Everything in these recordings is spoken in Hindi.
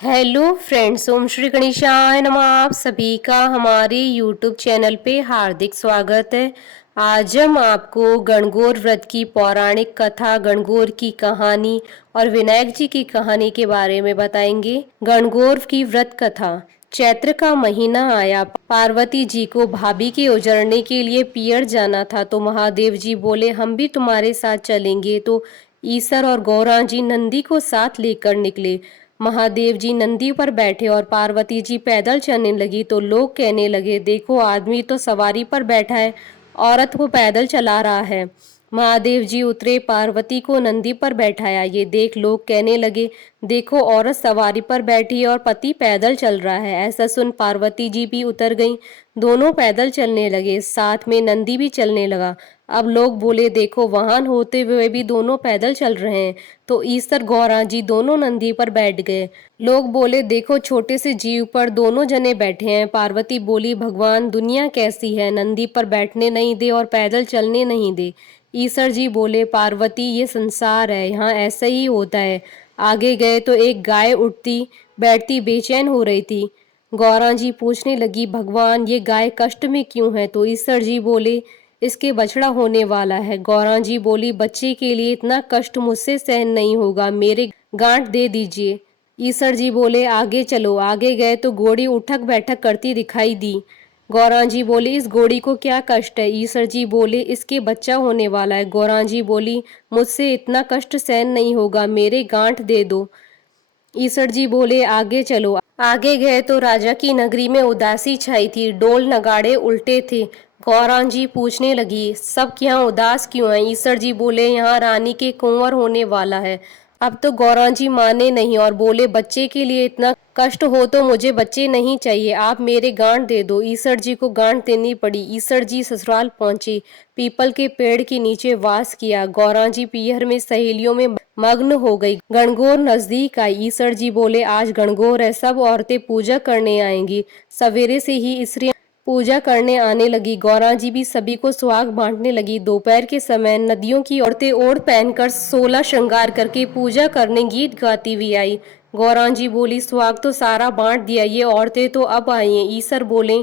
हेलो फ्रेंड्स, ओम श्री गणेशाय नमः। आप सभी का हमारे यूट्यूब चैनल पे हार्दिक स्वागत है। आज हम आपको गणगौर व्रत की पौराणिक कथा, गणगौर की कहानी और विनायक जी की कहानी के बारे में बताएंगे। गणगौर की व्रत कथा। चैत्र का महीना आया। पार्वती जी को भाभी के उजड़ने के लिए पियर जाना था, तो महादेव जी बोले हम भी तुम्हारे साथ चलेंगे। तो ईसर और गौरा जी नंदी को साथ लेकर निकले। महादेव जी नंदी पर बैठे और पार्वती जी पैदल चलने लगी, तो लोग कहने लगे देखो आदमी तो सवारी पर बैठा है, औरत को पैदल चला रहा है। महादेव जी उतरे, पार्वती को नंदी पर बैठाया। ये देख लोग कहने लगे देखो औरत सवारी पर बैठी है और पति पैदल चल रहा है। ऐसा सुन पार्वती जी भी उतर गईं। दोनों पैदल चलने लगे, साथ में नंदी भी चलने लगा। अब लोग बोले देखो वाहन होते हुए भी दोनों पैदल चल रहे हैं। तो ईसर गौरा जी दोनों नंदी पर बैठ गए। लोग बोले देखो छोटे से जीव पर दोनों जने बैठे हैं। पार्वती बोली भगवान दुनिया कैसी है, नंदी पर बैठने नहीं दे और पैदल चलने नहीं दे। ईसर जी बोले पार्वती ये संसार है, यहाँ ऐसा ही होता है। आगे गए तो एक गाय उठती बैठती बेचैन हो रही थी। गौरा जी पूछने लगी भगवान ये गाय कष्ट में क्यों है? तो ईसर जी बोले इसके बछड़ा होने वाला है। गौरा जी बोली बच्चे के लिए इतना कष्ट मुझसे सहन नहीं होगा, मेरे गांठ दे दीजिए। ईसर जी बोले आगे चलो। आगे गए तो घोड़ी उठक बैठक करती दिखाई दी। गौरा जी बोली इस घोड़ी को क्या कष्ट है? ईसर जी बोले इसके बच्चा होने वाला है। गौरा जी बोली मुझसे इतना कष्ट सहन नहीं होगा, मेरे गांठ दे दो। ईसर जी बोले आगे चलो। आगे गए तो राजा की नगरी में उदासी छाई थी, डोल नगाड़े उल्टे थे। गौरा जी पूछने लगी सब यहाँ उदास क्यों है? ईसर जी बोले यहाँ रानी के कुंवर होने वाला है। अब तो गौरा जी माने नहीं और बोले बच्चे के लिए इतना कष्ट हो तो मुझे बच्चे नहीं चाहिए, आप मेरे गांठ दे दो। ईसर जी को गांठ देनी पड़ी। ईसर जी ससुराल पहुंचे, पीपल के पेड़ के नीचे वास किया। गौरा जी पीहर में सहेलियों में मग्न हो गई। गणगौर नजदीक आई। ईसर जी बोले आज गणगौर है, सब औरतें पूजा करने आएंगी। सवेरे से ही स्त्रियां पूजा करने आने लगी। गौरा जी भी सभी को सुहाग बांटने लगी। दोपहर के समय नदियों की औरतें ओढ़ पहनकर 16 श्रृंगार करके पूजा करने गीत गाती हुई आई। गौरा जी बोली सुहाग तो सारा बांट दिया, ये औरतें तो अब आई हैं। ईसर बोले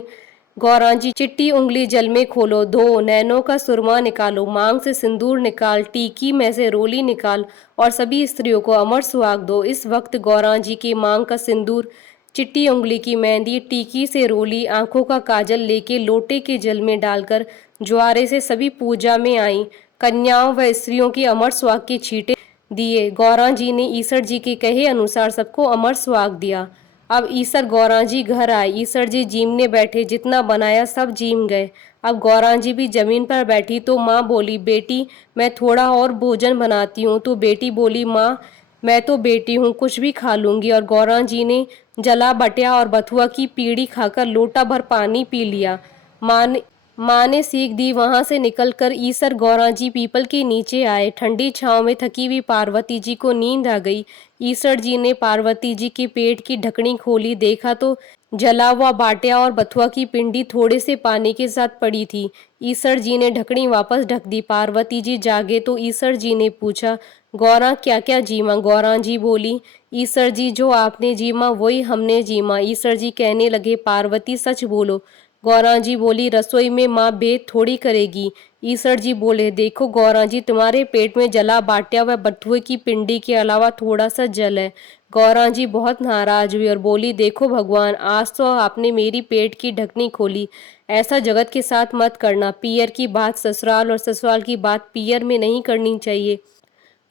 गौरा जी चिट्टी उंगली जल में खोलो, धो नैनों का सुरमा निकालो, मांग से सिंदूर निकाल, टीकी में से रोली निकाल और सभी स्त्रियों को अमर सुहाग दो। इस वक्त गौरा जी की मांग का सिंदूर, चिट्टी उंगली की मेहंदी, टीकी से रोली, आंखों का काजल लेके लोटे के जल में डालकर ज्वारे से सभी पूजा में आई। कन्याओं व स्त्रियों की अमर सुहाग के छींटे दिए। गौरा जी ने ईसर जी के कहे अनुसार सबको अमर सुहाग दिया। अब ईसर गौरा जी घर आए। ईसर जी जीमने बैठे, जितना बनाया सब जीम गए। अब गौरा जी भी जमीन पर बैठी तो माँ बोली बेटी मैं थोड़ा और भोजन बनाती हूँ। तो बेटी बोली माँ मैं तो बेटी हूँ, कुछ भी खा लूंगी। और गौरा जी ने जला बटिया और बथुआ की पीढ़ी खाकर लोटा भर पानी पी लिया। माँ ने माँ ने सीख दी। वहां से निकलकर ईसर गौरा जी पीपल के नीचे आए। ठंडी छांव में थकी हुई पार्वती जी को नींद आ गई। ईसर जी ने पार्वती जी के पेट की ढकनी खोली, देखा तो जला हुआ बाटिया और बथुआ की पिंडी थोड़े से पानी के साथ पड़ी थी। ईसर जी ने ढकनी वापस ढक दी। पार्वती जी जागे तो ईसर जी ने पूछा गौरा क्या क्या जीमा? गौरा जी बोली ईसर जी जो आपने जीमा वही हमने जीमा। ईसर जी कहने लगे पार्वती सच बोलो। गौरा जी बोली रसोई में माँ बेद थोड़ी करेगी। ईसर जी बोले देखो गौरा जी तुम्हारे पेट में जला बाटिया व बथुए की पिंडी के अलावा थोड़ा सा जल है। गौरा जी बहुत नाराज हुई और बोली देखो भगवान आज तो आपने मेरी पेट की ढकनी खोली, ऐसा जगत के साथ मत करना। पियर की बात ससुराल और ससुराल की बात पियर में नहीं करनी चाहिए।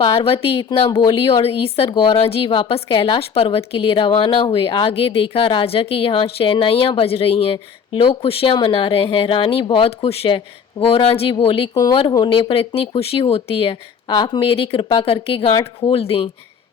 पार्वती इतना बोली और ईसर गौरा जी वापस कैलाश पर्वत के लिए रवाना हुए। आगे देखा राजा के यहाँ शहनाइयाँ बज रही हैं, लोग खुशियाँ मना रहे हैं, रानी बहुत खुश है। गौरा जी बोली कुंवर होने पर इतनी खुशी होती है, आप मेरी कृपा करके गांठ खोल दें।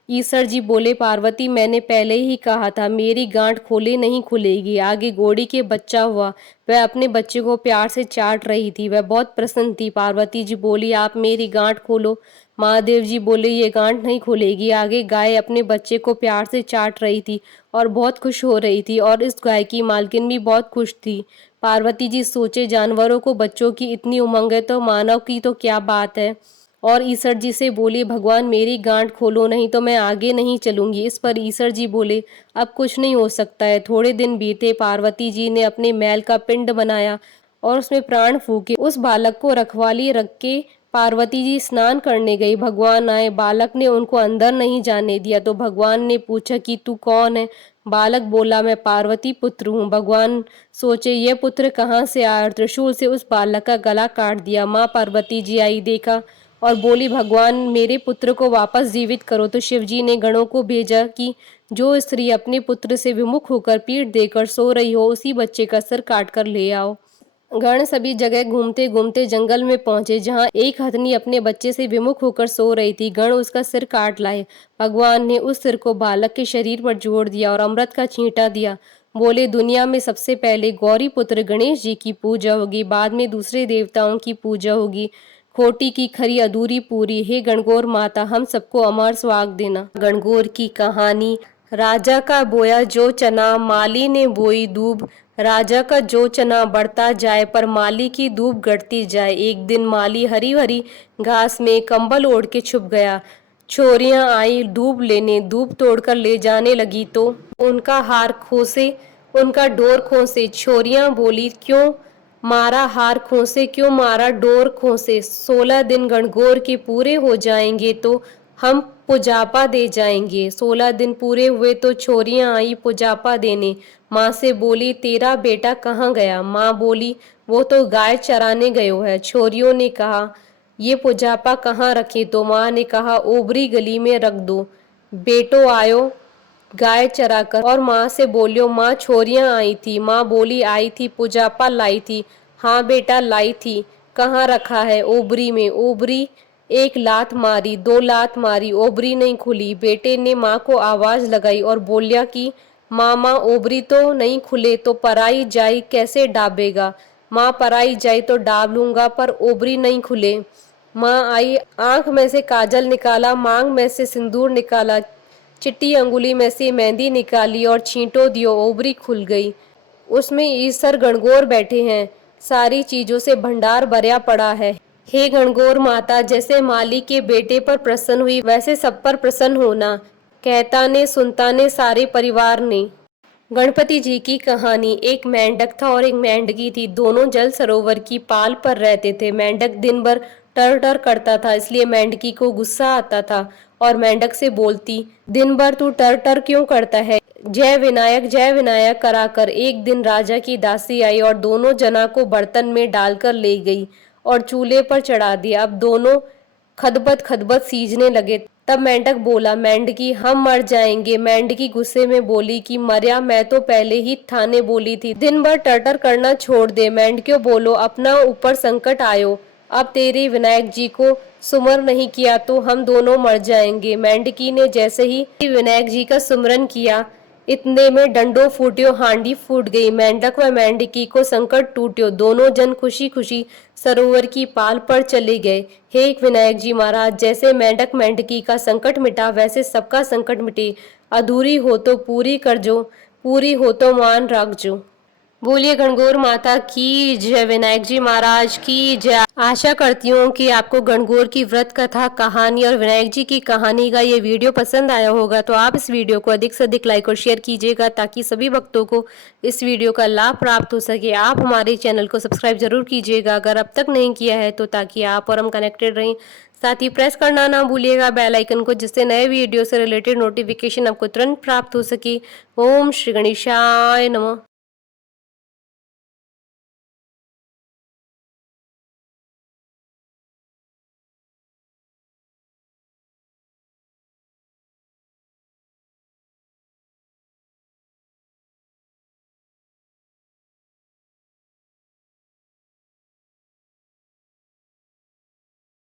ईसर जी बोले पार्वती मैंने पहले ही कहा था मेरी गांठ खोले नहीं खुलेगी। आगे घोड़ी के बच्चा हुआ, वह अपने बच्चे को प्यार से चाट रही थी, वह बहुत प्रसन्न थी। पार्वती जी बोली आप मेरी गांठ खोलो। महादेव जी बोले ये गांठ नहीं खुलेगी। आगे गाय अपने बच्चे को प्यार से चाट रही थी और बहुत खुश हो रही थी और इस गाय की मालकिन भी बहुत खुश थी। पार्वती जी सोचे जानवरों को बच्चों की इतनी उमंग है तो मानव की तो क्या बात है। और ईश्वर जी से बोली, भगवान मेरी गांठ खोलो नहीं तो मैं आगे नहीं चलूंगी। इस पर ईश्वर जी बोले, अब कुछ नहीं हो सकता है। थोड़े दिन बीते, पार्वती जी ने अपने मैल का पिंड बनाया और उसमें प्राण फूके। उस बालक को रखवाली रख के पार्वती जी स्नान करने गई। भगवान आए, बालक ने उनको अंदर नहीं जाने दिया तो भगवान ने पूछा कि तू कौन है? बालक बोला, मैं पार्वती पुत्र हूँ। भगवान सोचे, यह पुत्र कहाँ से आया, और त्रिशूल से उस बालक का गला काट दिया। माँ पार्वती जी आई, देखा और बोली, भगवान मेरे पुत्र को वापस जीवित करो। तो शिव जी ने गणों को भेजा कि जो स्त्री अपने पुत्र से विमुख होकर पीठ देकर सो रही हो, उसी बच्चे का सिर काट कर ले आओ। गण सभी जगह घूमते घूमते जंगल में पहुंचे, जहां एक हथनी अपने बच्चे से विमुख होकर सो रही थी। गण उसका सिर काट लाए। भगवान ने उस सिर को बालक के शरीर पर जोड़ दिया और अमृत का छींटा दिया। बोले, दुनिया में सबसे पहले गौरी पुत्र गणेश जी की पूजा होगी, बाद में दूसरे देवताओं की पूजा होगी। खोटी की खरी, अधूरी पूरी। हे गणगौर माता, हम सबको अमर सुहाग देना। गणगौर की कहानी। राजा का बोया जो चना, माली ने बोई दूब। राजा का जो चना बढ़ता जाए, पर माली की दूब गढ़ती जाए। एक दिन माली हरी हरी घास में कंबल ओढ़ के छुप गया। छोरियां आई दूब लेने, दूब तोड़कर ले जाने लगी तो उनका हार खोसे, उनका डोर खोसे। छोरियां बोली, क्यों मारा हार खोसे, क्यों मारा डोर खोसे? 16 दिन गणगौर के पूरे हो जाएंगे तो हम पुजापा दे जाएंगे। 16 दिन पूरे हुए तो छोरियां आई पुजापा देने। माँ से बोली, तेरा बेटा कहाँ गया? माँ बोली, वो तो गाय चराने गयो है। छोरियों ने कहा, ये पुजापा कहाँ रखे? तो माँ ने कहा, ओबरी गली में रख दो। बेटो आयो गाय चराकर और माँ से बोलियो, माँ छोरियां आई थी। माँ बोली, आई थी, पुजापा लाई थी। हाँ बेटा लाई थी। कहाँ रखा है? ओबरी में। ओबरी। एक लात मारी, 2 लात मारी, ओबरी नहीं खुली। बेटे ने माँ को आवाज लगाई और बोलिया कि माँ ओबरी तो नहीं खुले तो पराई जाई कैसे डाबेगा? माँ पराई जाई तो डाब लूंगा, पर ओबरी नहीं खुले। माँ आई, आंख में से काजल निकाला, मांग में से सिंदूर निकाला, चिट्टी अंगुली में से मेहंदी निकाली और छींटो दियो, ओबरी खुल गई। उसमें ईश्वर गणगौर बैठे हैं। सारी चीजों से भंडार भरया पड़ा है। हे गणगौर माता, जैसे माली के बेटे पर प्रसन्न हुई, वैसे सब पर प्रसन्न होना। कहता ने सुनता ने सारे परिवार ने। गणपति जी की कहानी। एक मेंढक था और एक मेंढकी थी। दोनों जल सरोवर की पाल पर रहते थे। मेंढक दिन भर टर टर करता था, इसलिए मेंढकी को गुस्सा आता था और मेंढक से बोलती, दिन भर तू टर टर क्यों करता है? जय विनायक कराकर एक दिन राजा की दासी आई और दोनों जना को बर्तन में डालकर ले गई और चूल्हे पर चढ़ा दिया। अब दोनों खदबद खदबद सीजने लगे। तब मेंढक बोला, मेंढकी हम मर जाएंगे। मेंढकी गुस्से में बोली कि मर्या, मैं तो पहले ही थाने बोली थी, दिन भर टटर करना छोड़ दे। मेंढक्यों बोलो, अपना ऊपर संकट आयो, अब तेरे विनायक जी को सुमर नहीं किया तो हम दोनों मर जाएंगे। मेंढकी ने जैसे ही विनायक जी का सुमरन किया, इतने में डंडो फूट्यो, हांडी फूट गई। मेंढक व मेंढकी को संकट टूट्यो। दोनों जन खुशी खुशी सरोवर की पाल पर चले गए। हे विनायक जी महाराज, जैसे मेंढक मेंढकी का संकट मिटा, वैसे सबका संकट मिटे। अधूरी हो तो पूरी कर जो, पूरी हो तो मान रख जो। बोलिए गणगौर माता की जय, विनायक जी महाराज की जय। आशा करती हूँ कि आपको गणगौर की व्रत कथा कहानी और विनायक जी की कहानी का ये वीडियो पसंद आया होगा। तो आप इस वीडियो को अधिक से अधिक लाइक और शेयर कीजिएगा, ताकि सभी भक्तों को इस वीडियो का लाभ प्राप्त हो सके। आप हमारे चैनल को सब्सक्राइब जरूर कीजिएगा अगर अब तक नहीं किया है तो, ताकि आप और हम कनेक्टेड रहें। साथ ही प्रेस करना ना भूलिएगा बेल आइकन को, जिससे नए वीडियो से रिलेटेड नोटिफिकेशन आपको तुरंत प्राप्त हो सके। ओम श्री गणेशाय नमः।